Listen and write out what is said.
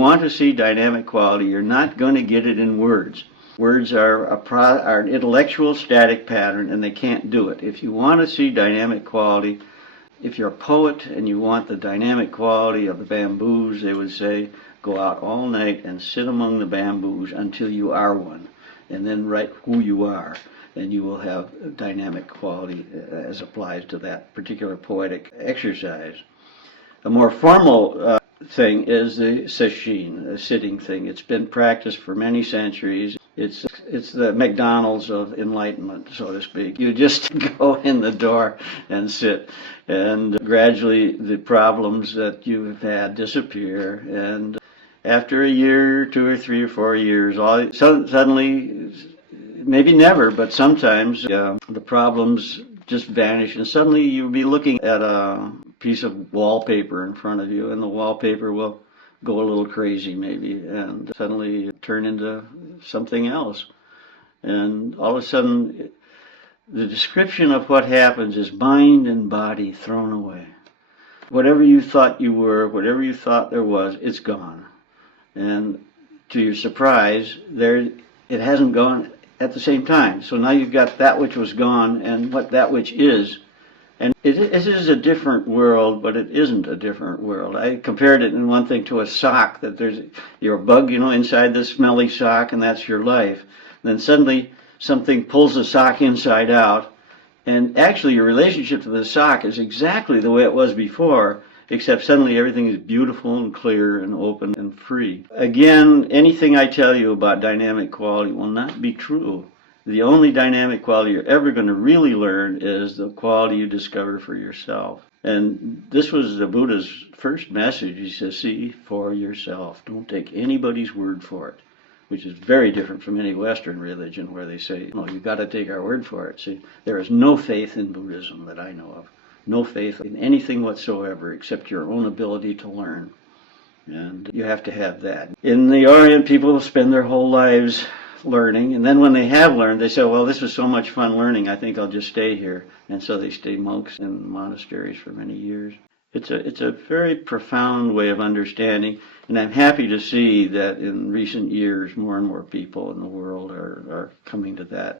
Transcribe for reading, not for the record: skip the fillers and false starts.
want to see dynamic quality, you're not going to get it in words. Words are an intellectual static pattern, and they can't do it. If you want to see dynamic quality, if you're a poet and you want the dynamic quality of the bamboos, they would say, go out all night and sit among the bamboos until you are one, and then write who you are, and you will have dynamic quality as applies to that particular poetic exercise. A more formal thing is the sesshin, the sitting thing. It's been practiced for many centuries. It's the McDonald's of enlightenment, so to speak. You just go in the door and sit, and gradually the problems that you've had disappear, and after a year, 2 or 3 or 4 years, suddenly, maybe never, but sometimes the problems just vanish, and suddenly you'll be looking at a piece of wallpaper in front of you, and the wallpaper will go a little crazy maybe, and suddenly turn into something else. And all of a sudden, the description of what happens is mind and body thrown away. Whatever you thought you were, whatever you thought there was, it's gone. And to your surprise, it hasn't gone at the same time. So now you've got that which was gone and what that which is. And it is a different world, but it isn't a different world. I compared it in one thing to a sock, that you're a bug, inside the smelly sock, and that's your life. And then suddenly something pulls the sock inside out, and actually your relationship to the sock is exactly the way it was before, except suddenly everything is beautiful and clear and open and free. Again, anything I tell you about dynamic quality will not be true. The only dynamic quality you're ever going to really learn is the quality you discover for yourself. And this was the Buddha's first message. He says, see for yourself. Don't take anybody's word for it, which is very different from any Western religion where they say, no, you've got to take our word for it. See, there is no faith in Buddhism that I know of. No faith in anything whatsoever except your own ability to learn. And you have to have that. In the Orient, people spend their whole lives learning, and then when they have learned, they say, well, this was so much fun learning, I think I'll just stay here. And so they stay monks in monasteries for many years. It's a very profound way of understanding, and I'm happy to see that in recent years more and more people in the world are coming to that